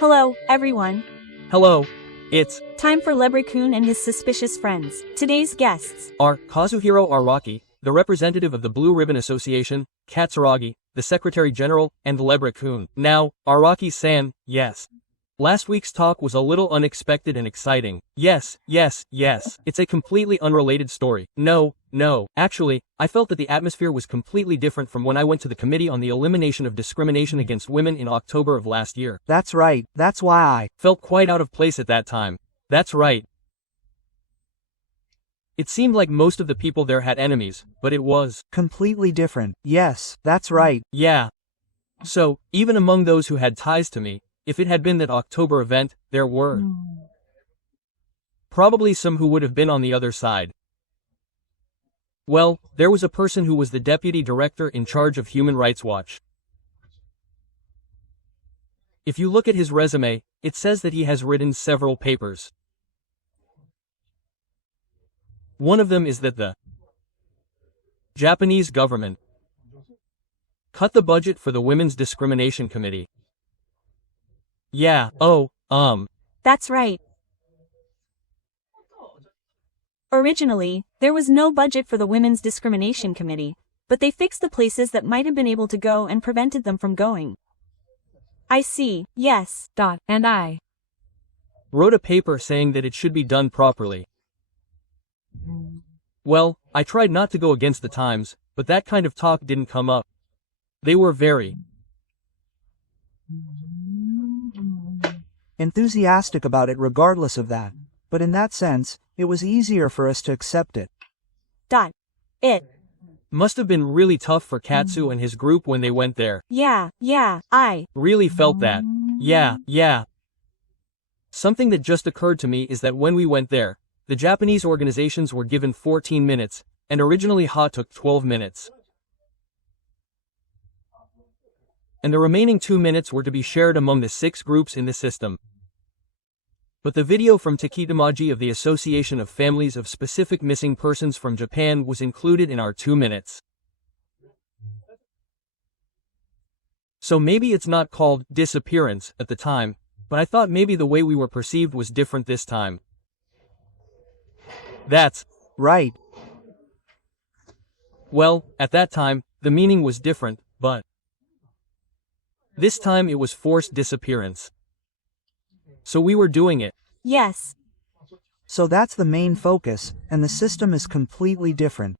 Hello, everyone. Hello. It's Time for Lebrecun and his suspicious friends. Today's guests our Kazuhiro Araki, the representative of the Blue Ribbon Association, Katsuragi, the Secretary General, and Lebrecun. Now, Araki-san, yes. Last week's talk was a little unexpected and exciting. Yes. It's a completely unrelated story. No. Actually, I felt that the atmosphere was completely different from when I went to the Committee on the Elimination of Discrimination Against Women in October of last year. That's right, that's why I Felt quite out of place at that time. That's right. It seemed like most of the people there had enemies, but it was completely different. Yes, that's right. yeah. So, even among those who had ties to me, if it had been that October event, there were probably some who would have been on the other side. Well, there was a person who was the deputy director in charge of Human Rights Watch. If you look at his resume, it says that he has written several papers. One of them is that the Japanese government cut the budget for the Women's Discrimination Committee. Yeah, That's right. Originally, there was no budget for the Women's Discrimination Committee, but they fixed the places that might have been able to go and prevented them from going. I see, yes. And I wrote a paper saying that it should be done properly. Well, I tried not to go against the times, but that kind of talk didn't come up. They were very enthusiastic about it regardless of that. But in that sense, it was easier for us to accept it. It. must have been really tough for Katsu and his group when they went there. Yeah, I. Really felt that. Yeah. Something that just occurred to me is that when we went there, the Japanese organizations were given 14 minutes, and originally HA took 12 minutes. And the remaining 2 minutes were to be shared among the 6 groups in the system. But the video from Takitamaji of the Association of Families of Specific Missing Persons from Japan was included in our 2 minutes. So maybe it's not called disappearance at the time, but I thought maybe the way we were perceived was different this time. That's right. Well, at that time, the meaning was different, but this time it was forced disappearance. So we were doing it. Yes. So that's the main focus, and the system is completely different.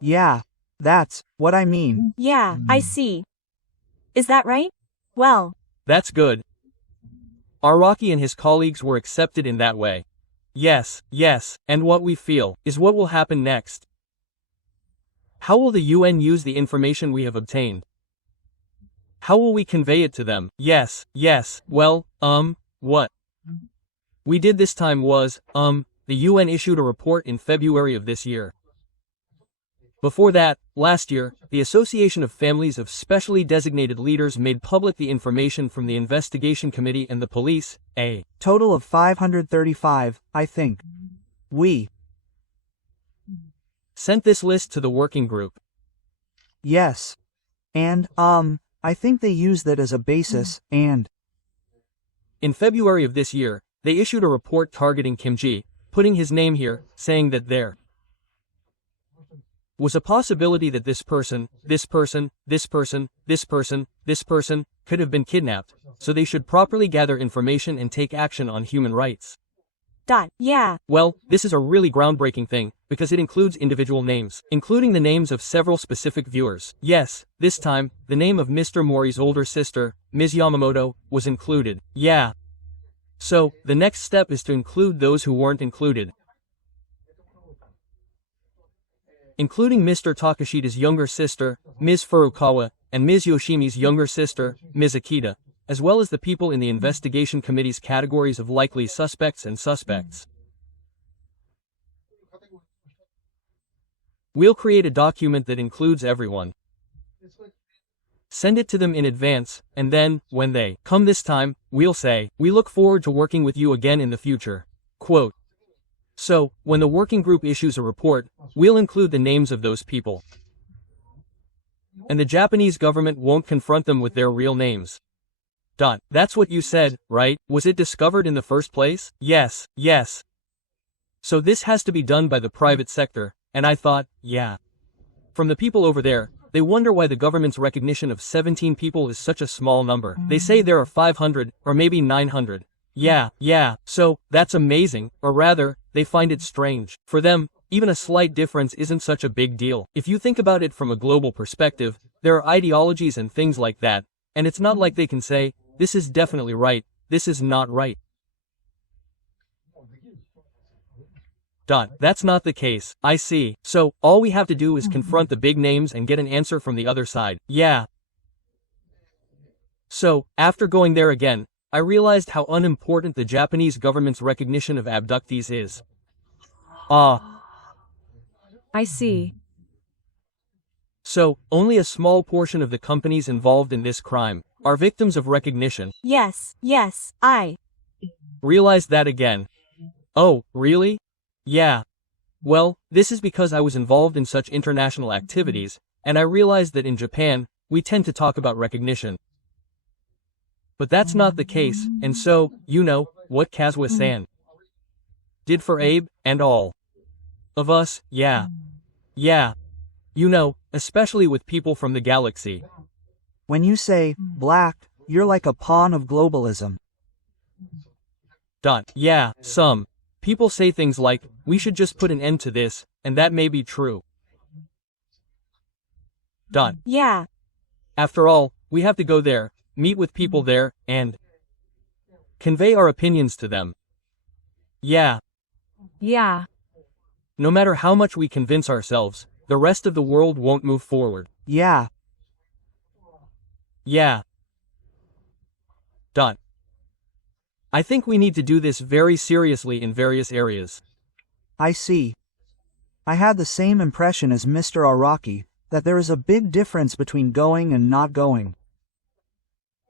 Yeah, that's what I mean. Yeah, I see. Is that right? Well. That's good. Araki and his colleagues were accepted in that way. Yes, and what we feel is what will happen next. How will the UN use the information we have obtained? How will we convey it to them? Yes, well, what we did this time was, the UN issued a report in February of this year. Before that, last year, the Association of Families of Specially Designated Leaders made public the information from the Investigation Committee and the police, a total of 535, I think. We sent this list to the working group. Yes. And, I think they used that as a basis, and in February of this year, they issued a report targeting Kimji, putting his name here, saying that there was a possibility that this person could have been kidnapped, so they should properly gather information and take action on human rights. Yeah. Well, this is a really groundbreaking thing, because it includes individual names, including the names of several specific viewers. Yes, this time, the name of Mr. Mori's older sister, Ms. Yamamoto, was included. Yeah. So, the next step is to include those who weren't included, including Mr. Takashida's younger sister, Ms. Furukawa, and Ms. Yoshimi's younger sister, Ms. Akita, as well as the people in the investigation committee's categories of likely suspects and suspects. We'll create a document that includes everyone. Send it to them in advance, and then, when they come this time, we'll say, we look forward to working with you again in the future. Quote. So, when the working group issues a report, we'll include the names of those people. And the Japanese government won't confront them with their real names. That's what you said, right? Was it discovered in the first place? Yes, yes. So this has to be done by the private sector, and I thought, yeah. From the people over there, they wonder why the government's recognition of 17 people is such a small number. They say there are 500, or maybe 900. Yeah, so, that's amazing, or rather, they find it strange. For them, even a slight difference isn't such a big deal. If you think about it from a global perspective, there are ideologies and things like that, and it's not like they can say, this is definitely right, this is not right. That's not the case. I see. So, all we have to do is confront the big names and get an answer from the other side. Yeah. So, after going there again, I realized how unimportant the Japanese government's recognition of abductees is. I see. So, only a small portion of the companies involved in this crime are victims of recognition. Yes, I Realized that again. Oh, really? Yeah. Well, this is because I was involved in such international activities, and I realized that in Japan, we tend to talk about recognition. But that's not the case, and so, you know, what Kazuha-san did for Abe, and all of us, yeah. You know, especially with people from the galaxy. When you say, black, you're like a pawn of globalism. Yeah, some people say things like, we should just put an end to this, and that may be true. Yeah. After all, we have to go there, meet with people there, and convey our opinions to them. Yeah. No matter how much we convince ourselves, the rest of the world won't move forward. Yeah. I think we need to do this very seriously in various areas. I see. I had the same impression as Mr. Araki, that there is a big difference between going and not going.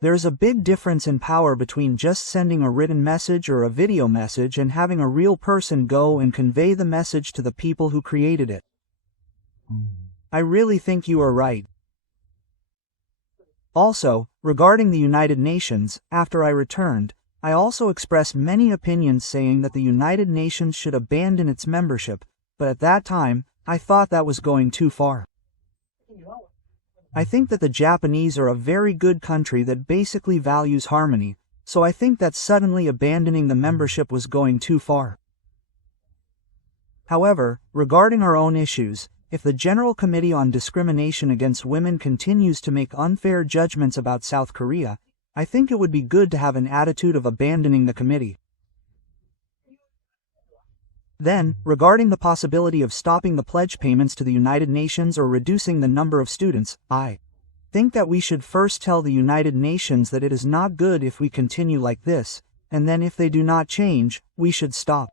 There is a big difference in power between just sending a written message or a video message and having a real person go and convey the message to the people who created it. I really think you are right. Also, regarding the United Nations, after I returned, I also expressed many opinions saying that the United Nations should abandon its membership, but at that time, I thought that was going too far. I think that the Japanese are a very good country that basically values harmony, so I think that suddenly abandoning the membership was going too far. However, regarding our own issues, if the General Committee on Discrimination Against Women continues to make unfair judgments about South Korea, I think it would be good to have an attitude of abandoning the committee. Then, regarding the possibility of stopping the pledge payments to the United Nations or reducing the number of students, I think that we should first tell the United Nations that it is not good if we continue like this, and then if they do not change, we should stop.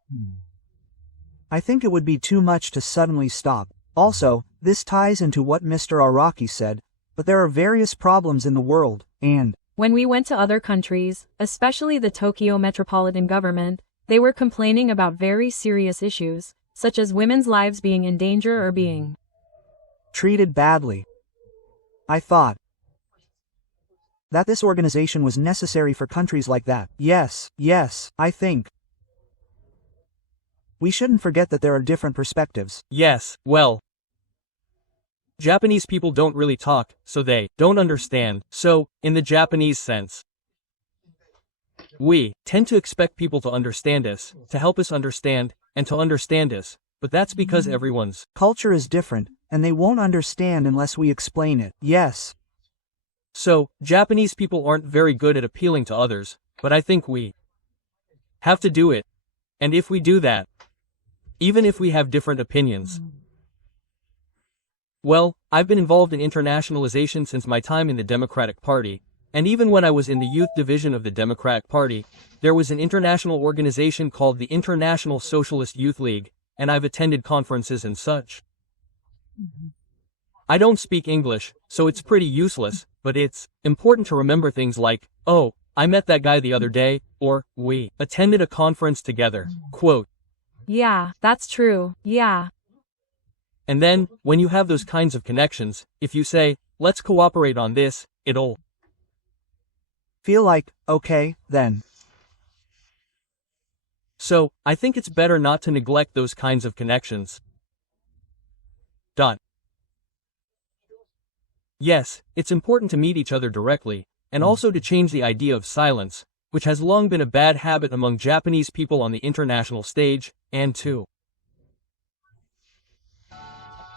I think it would be too much to suddenly stop. Also, this ties into what Mr. Araki said, but there are various problems in the world, and When we went to other countries, especially the Tokyo metropolitan government, they were complaining about very serious issues, such as women's lives being in danger or being treated badly. I thought that this organization was necessary for countries like that. Yes, I think we shouldn't forget that there are different perspectives. Yes, well, Japanese people don't really talk, so they don't understand. So, in the Japanese sense, we tend to expect people to understand us, to help us understand, and to understand us, but that's because everyone's Culture is different, and they won't understand unless we explain it. Yes. So, Japanese people aren't very good at appealing to others, but I think we have to do it. And if we do that, even if we have different opinions, well, I've been involved in internationalization since my time in the Democratic Party, and even when I was in the youth division of the Democratic Party, there was an international organization called the International Socialist Youth League, and I've attended conferences and such. I don't speak English, so it's pretty useless, but it's important to remember things like, oh, I met that guy the other day, or, we attended a conference together, quote. Yeah, that's true, yeah. And then, when you have those kinds of connections, if you say, let's cooperate on this, it'll Feel like, okay, then. So, I think it's better not to neglect those kinds of connections. Yes, it's important to meet each other directly, and also to change the idea of silence, which has long been a bad habit among Japanese people on the international stage, and too.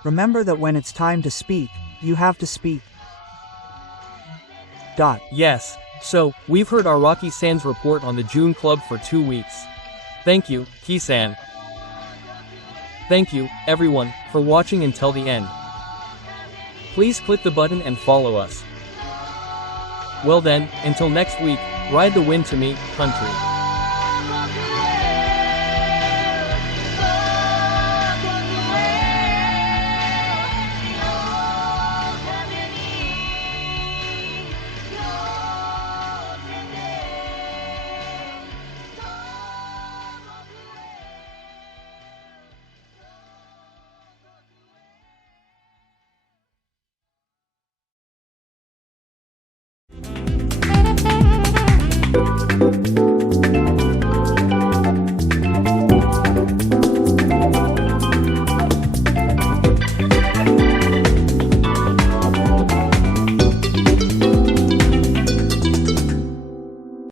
Remember that when it's time to speak, you have to speak. Yes, so, we've heard Araki-san's report on the June Club for 2 weeks. Thank you, Ki-san. Thank you, everyone, for watching until the end. Please click the button and follow us. Well then, until next week, ride the wind to me, country.